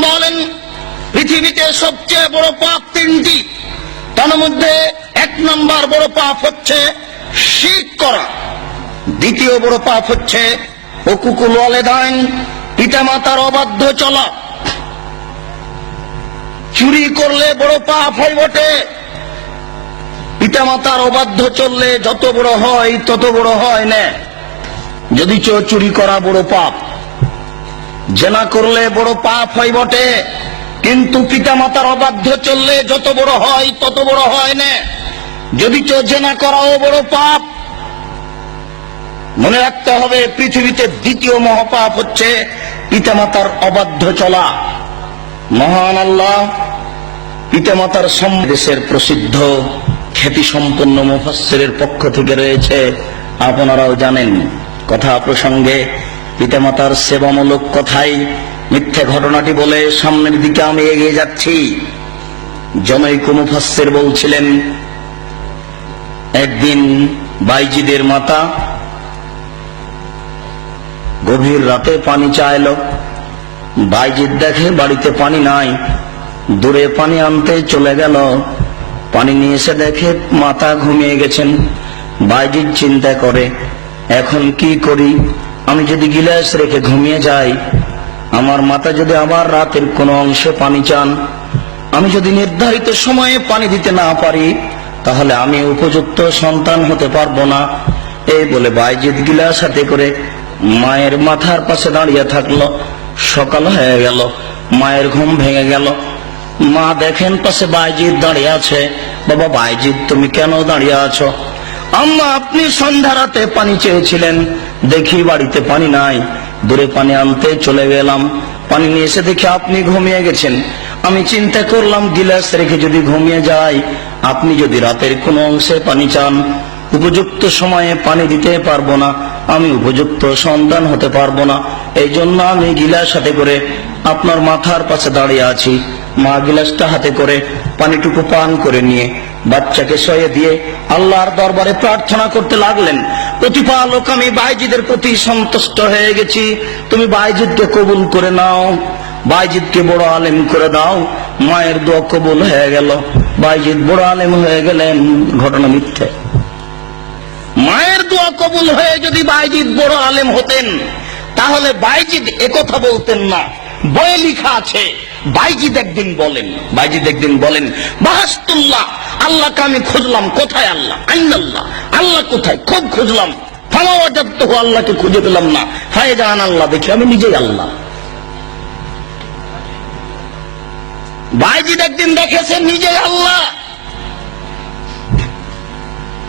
বলেন, পৃথিবীতে সবচেয়ে বড় পাপ তিনটি। তার মধ্যে এক নম্বর বড় পাপ হচ্ছে শিরক করা। দ্বিতীয় বড় পাপ হচ্ছে অকুকুল ওয়ালেদাইন, পিতামাতার অবাধ্য চলা। চুরি করলে বড় পাপ হয় বটে। পিতামাতার অবাধ্য চললে যত বড় হয় তত বড় হয় না যদি চো চুরি করা বড় পাপ, জেনা করলে বড় পাপ হয় বটে, কিন্তু পিতামাতার অবাধ্য চললে যত বড় হয় তত বড় হয় না। যদি চো জেনা করাও বড় পাপ, মনে রাখতে হবে পৃথিবীতে দ্বিতীয় মহাপাপ হচ্ছে পিতামাতার অবাধ্য চলা। মহান আল্লাহ পিতামাতার দেশের প্রসিদ্ধ খ্যাতি সম্পন্ন মুফাসসিরের পক্ষ থেকে রয়েছে। আপনারাও জানেন কথা প্রসঙ্গে পিতামাতার সেবামূলক কথাই মিথ্যে ঘটনাটি বলে সামনের দিকে আমি এগিয়ে যাচ্ছি। জনৈক মুফাসসির বলছিলেন, একদিন বাইজিদের মাতা গভীর রাতে পানি চাইল। বাইজিদ দেখে বাড়িতে পানি নাই। দূরে পানি আনতে চলে গেল। পানি নিয়ে এসে দেখে মাতা ঘুমিয়ে গেছেন। বাইজিদ চিন্তা করে এখন কি করি? আমি যদি গিলাস রেখে ঘুমিয়ে যাই, আমার মাতা যদি আবার রাতের কোনো অংশে পানি চান, আমি যদি নির্ধারিত সময়ে পানি দিতে না পারি, তাহলে আমি উপযুক্ত সন্তান হতে পারব না। এই বলে বাইজিদ গিলাস হাতে করে মায়ের মাথার পাশে দাঁড়িয়ে থাকল। সকাল হয়ে গেল, মায়ের ঘুম ভেঙে গেল। মা দেখেন পাশে বাইজিৎ দাঁড়িয়ে আছে। বাবা বাইজিৎ তুমি কেন দাঁড়িয়ে আছো? আম্মা, আপনি সন্ধ্যা রাতে পানি চেয়েছিলেন। দেখি বাড়িতে পানি নাই। দূরে পানি আনতে চলে গেলাম। পানি নিয়ে এসে দেখি আপনি ঘুমিয়ে গেছেন। আমি চিন্তা করলাম, গিলাস রেখে যদি ঘুমিয়ে যাই, আপনি যদি রাতের কোনো অংশে পানি চান, উপযুক্ত সময়ে পানি দিতে পারব না। আমি উপযুক্ত সন্তান হতে পারব না। এই জন্য আমি গিলাস হাতে করে আপনার মাথার পাশে দাঁড়িয়ে আছি। মা গিলাসটা হাতে করে পানিটুকু পান করে নিয়ে বাচ্চাকে সয়ে দিয়ে আল্লাহর দরবারে প্রার্থনা করতে লাগলেন। প্রতিপালক, আমি বাইজিদের প্রতি সন্তুষ্ট হয়ে গেছি। তুমি বাইজিদকে কবুল করে নাও। বাইজিদকে বড় আলেম করে দাও। মায়ের দোয়া কবুল হয়ে গেল। বাইজিদ বড় আলেম হয়ে গেলেন। ঘটনা মিথ্যে। মায়ের দোয়া কবুল হয়ে যদি বাইজিদ বড় আলেম হতেন, তাহলে বাইজিদ একথা বলতেন না। বয়ে লিখা আছে। বাইজিদ একদিন বলেন বাইজিদ একদিন বলেন, বাহাস্তুল্লাহ, আল্লাহকে আমি খুঁজলাম, কোথায় আল্লাহ? আল্লাহ কোথায়? খুব খুঁজলাম। আল্লাহকে খুঁজে পেলাম না। হায় আল্লাহ, দেখি আমি নিজেই আল্লাহ। বাইজিদ একদিন দেখেছেন নিজেই আল্লাহ।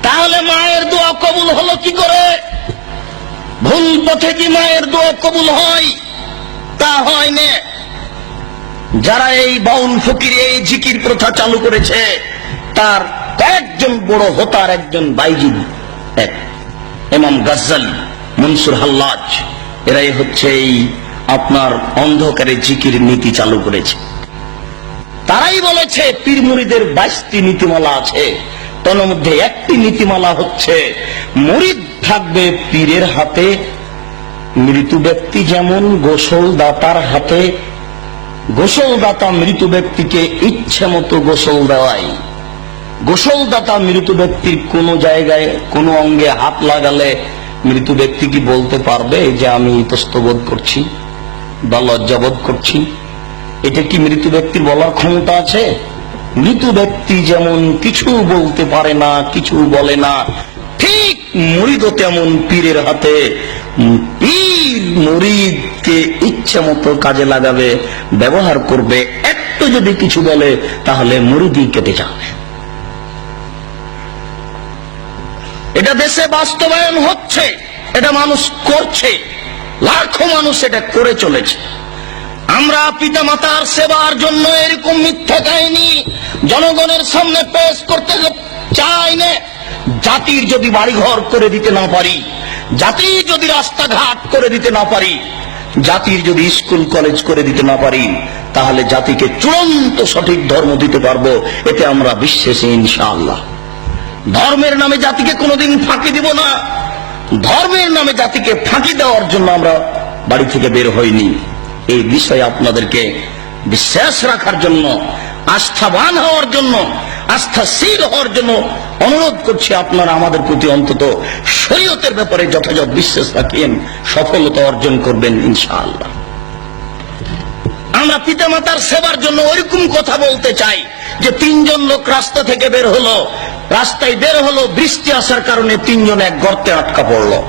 তাহলে মায়ের দোয়া কবুল হলো কি করে? ভুল পথে কি মায়ের দোয়া কবুল হয়? তা হয় না। যারা এই বাউল ফকির, এই জিকির প্রথা চালু করেছে, তার কয়েকজন বড় হতার একজন বাইজিদ এক এমাম গাজ্জালি, মনসুর হাল্লাজ। এরাই হচ্ছে এই আপনার অন্ধকারে জিকির নীতি চালু করেছে। তারাই বলেছে, পীর মুরিদের বাইশটি নীতিমালা আছে। তার মধ্যে একটি নীতিমালা হচ্ছে, মুরিদ থাকবে পীরের হাতে, মৃত ব্যক্তি যেমন গোসল দাতার হাতে গোসল দাতা মৃত ব্যক্তিকে ইচ্ছে মতো গোসল দেওয়ায় গোসলদাতা মৃত ব্যক্তির কোন জায়গায়, কোন অঙ্গে হাত লাগালে মৃত ব্যক্তি কি বলতে পারবে যে আমি ইতস্তবোধ করছি বা লজ্জাবোধ করছি? এটা কি মৃত ব্যক্তির বলার ক্ষমতা আছে? মৃত ব্যক্তি যেমন কিছু বলতে পারে না, কিছু বলে না, ঠিক মরিদ তেমন পীরের হাতে পীর পীর মরিদকে ইচ্ছে মতো কাজে লাগাবে, ব্যবহার করবে, একটু যদি কিছু বলে, তাহলে মরিদই কেটে যাবে। এটা দেশে বাস্তবায়ন হচ্ছে, এটা মানুষ করছে, লাখো মানুষ এটা করে চলেছে। আমরা পিতামাতার সেবার জন্য এরকম মিথ্যা কাহিনী জনগণের সামনে পেশ করতে চাই না। জাতির যদি বাড়িঘর করে দিতে না পারি জাতির যদি রাস্তাঘাট করে দিতে না পারি জাতির যদি স্কুল, কলেজ করে দিতে না পারি, তাহলে জাতিকে চূড়ান্ত সঠিক ধর্ম দিতে পারব, এতে আমরা বিশ্বাসী ইনশাআল্লাহ। ধর্মের নামে জাতিকে কোনোদিন ফাঁকি দিব না। ধর্মের নামে জাতিকে ফাঁকি দেওয়ার জন্য আমরা বাড়ি থেকে বের হইনি। এই বিষয়ে আপনাদেরকে বিশ্বাস রাখার জন্য আস্থাবান হওয়ার জন্য আস্থাশীল হওয়ার জন্য অনুরোধ করছি আপনারা আমাদের প্রতি অন্তত শরীয়তের ব্যাপারে যথাযথ বিশ্বাস রাখেন, সফলতা অর্জন করবেন ইনশাআল্লাহ। আমরা পিতামাতার সেবার জন্য ওইরকম কথা বলতে চাই যে তিনজন লোক রাস্তা থেকে বের হলো, রাস্তায় বের হলো, বৃষ্টি আসার কারণে তিনজন এক গর্তে আটকা পড়ল।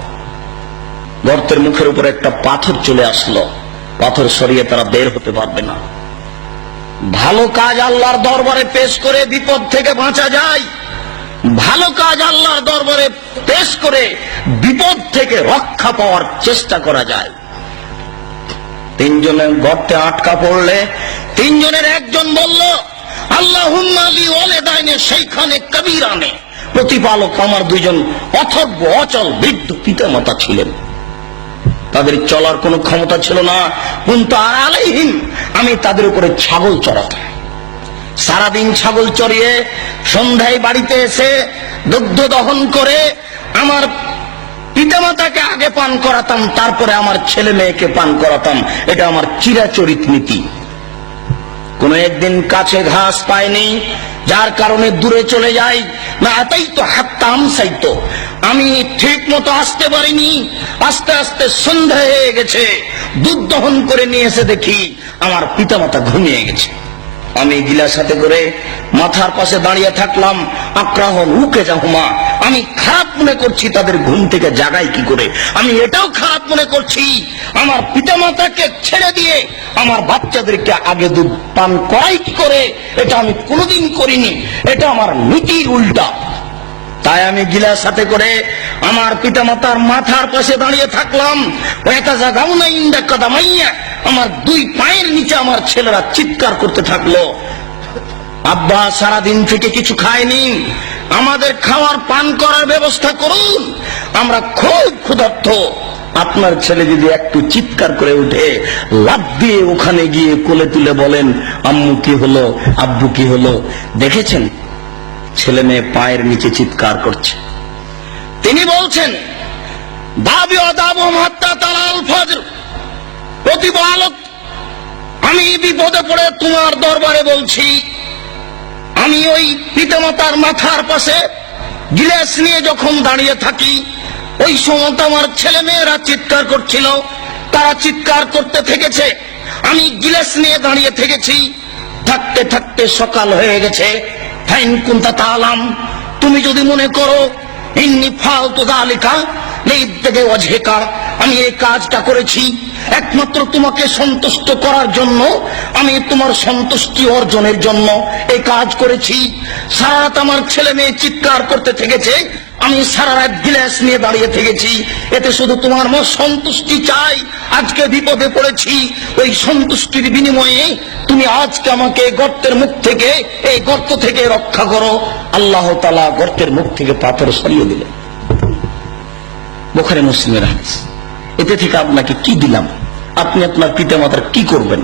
গর্তের মুখের উপর একটা পাথর চলে আসলো। পাথর সরিয়ে তারা বের হতে পারবে না। ভালো কাজ আল্লাহর দরবারে পেশ করে বিপদ থেকে বাঁচা যায়। ভালো কাজ আল্লাহর দরবারে পেশ করে বিপদ থেকে রক্ষা পাওয়ার চেষ্টা করা যায়। তিনজনের গর্তে আটকা পড়লে তিনজনের একজন বলল আল্লাহ সেইখানে কবিরানে। প্রতিপালক আমার দুজন অথর্ব, অচল, বৃদ্ধ পিতামাতা ছিলেন। তাদের চলার কোনো ক্ষমতা ছিল না। কিন্তু আর আলাইহীন, আমি তাদের উপরে ছাগল চড়াতাম। সারাদিন ছাগল চড়িয়ে সন্ধ্যায় বাড়িতে এসে দুগ্ধ দহন করে আমার পিতামাতাকে আগে পান করাতাম, তারপরে আমার ছেলে মেয়েকে পান করাতাম। এটা আমার চিরাচরিত নীতি। কোন একদিন কাছে ঘাস পায়নি, যার কারণে দূরে চলে যাই। না এটাই তো হাততাম সাইতো আমি ঠিক মতো আসতে পারিনি। আস্তে আস্তে সন্ধ্যা হয়ে গেছে। দুধ দহন করে নিয়ে এসে দেখি আমার পিতামাতা ঘুমিয়ে গেছে। আমি গিলার সাথে করে মাথার পাশে দাঁড়িয়ে থাকলাম। আক্রাহ উকে যাহুমা আমি খারাপ মনে করছি, তাদের ঘুম থেকে জাগাই কি করে? আমি এটাও খারাপ মনে করছি, আমার পিতামাতাকে ছেড়ে দিয়ে আমার বাচ্চাদেরকে আগে দুধ পান করাই কি করে? এটা আমি কোনোদিন করিনি। এটা আমার নীতির উল্টা। তাই আমি গিলার সাথে করে আমার পিতামাতার মাথার পাশে দাঁড়িয়ে থাকলাম। আমার দুই পায়ের নিচে আমার ছেলেরা চিৎকার করতে থাকল। আব্বা সারাদিন থেকে কিছু খায়নি। আমাদের খাওয়ার, পান করার ব্যবস্থা করুন। আমরা খুব ক্ষুধার্থ আপনার ছেলে যদি একটু চিৎকার করে উঠে লাভ দিয়ে ওখানে গিয়ে কোলে তুলে বলেন, আম্মু কি হলো? আব্বু কি হলো? দেখেছেন? ছেলে মেয়ে পায়ের নিচে চিৎকার করছে। তিনি বলছেন আমি বিপদে পড়ে তোমার দরবারে বলছি, আমি ওই পিতামাতার মাথার পাশে গিলাস নিয়ে যখন দাঁড়িয়ে থাকি, ওই সময় আমার ছেলে মেয়েরা চিৎকার করছিল, তারা চিৎকার করতে থেকেছে। আমি গিলাস নিয়ে দাঁড়িয়ে থেকেছি, থাকতে থাকতে সকাল হয়ে গেছে। তুমি যদি মনে করো ফালতু দালিকা অঝেকা আমি এই কাজটা করেছি, একমাত্র তোমাকে সন্তুষ্ট করার জন্য, আমি তোমার সন্তুষ্টি অর্জনের জন্য এই কাজ করেছি। সারাত আমার ছেলে মেয়ে চিৎকার করতে থেকেছে আমি সারা রাত গিলাস নিয়ে দাঁড়িয়ে থেকেছি। এতে শুধু তোমার মত সন্তুষ্টি চাই। আজকে বিপদে পড়েছি। ওই সন্তুষ্টির বিনিময়ে তুমি আজকে আমাকে গর্তের মুখ থেকে, এই গর্ত থেকে রক্ষা করো। আল্লাহ তালা গর্তের মুখ থেকে পাথর সরিয়ে দিলেন বোখারে মুসলিমের হাদিস। এতে থেকে আপনাকে কি দিলাম? আপনি আপনার পিতা মাতার কি করবেন?